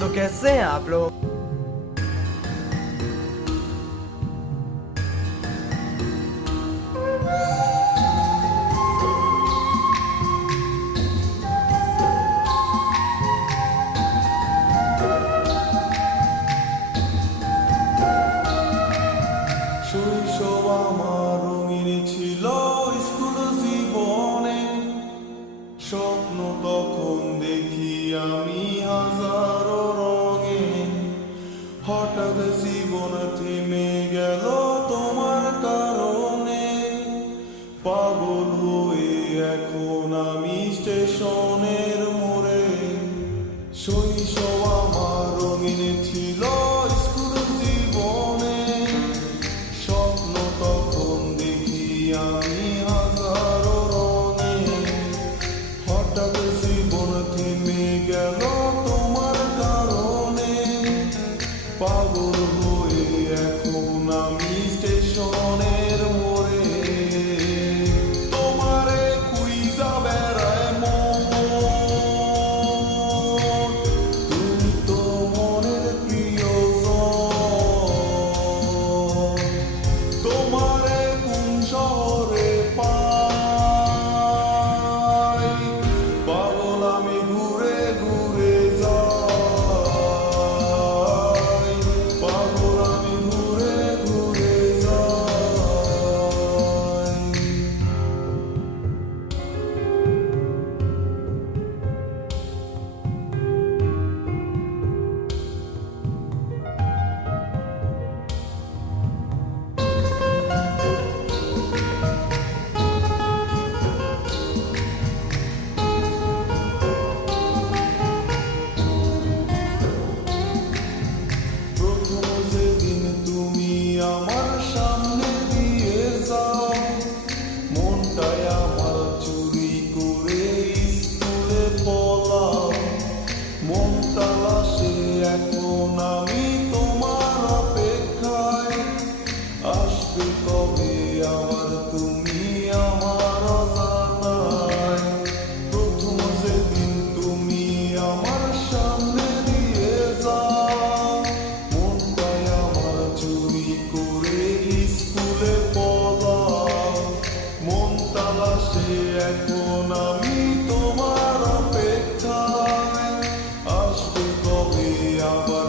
तो कैसे हैं आप लोग? শৈশব আমার রঙিন ছিল স্কুল জীবনে, স্বপ্ন তখন দেখি আমি হাজারো রঙে। হঠাৎ জীবন থেমে গেল তোমার কারণে, পাগল হয়ে এখন আমি স্টেশনের মোড়ে। শৈশব আমার রঙিন ছিল স্কুল জীবনে, স্বপ্ন তখন দেখি আমি হাজারো রঙে। হঠাৎ জীবন থেমে গেল তোমার কারণে, পাগল হয়ে এখন আমি স্টেশনের মোড়ে। তোমারে খুঁজা বেড়ায় মন, তুমি তো মনের প্রিয়জন। তোমারে কোন শহরে পাই, পাগল আমি ঘুরে ঘুরে যাই, পাগল আমি ঘুরে ঘুরে যাই। প্রথম যেদিন তুমি আমার সামনে দিয়ে যাও, মনটায় আমার চুরি করে স্কুলে পলাও। মন তালাশে এখন আমি তোমার অপেক্ষায়, আসবে কবে আবার তুমি আমার অজানায়। প্রথম যেদিন তুমি আমার সামনে দিয়ে যাও, মনটায় আমার চুরি করে স্কুলে পলাও। মন তালাশে এখন আমি তোমার অপেক্ষায়, আসবে কবে আবার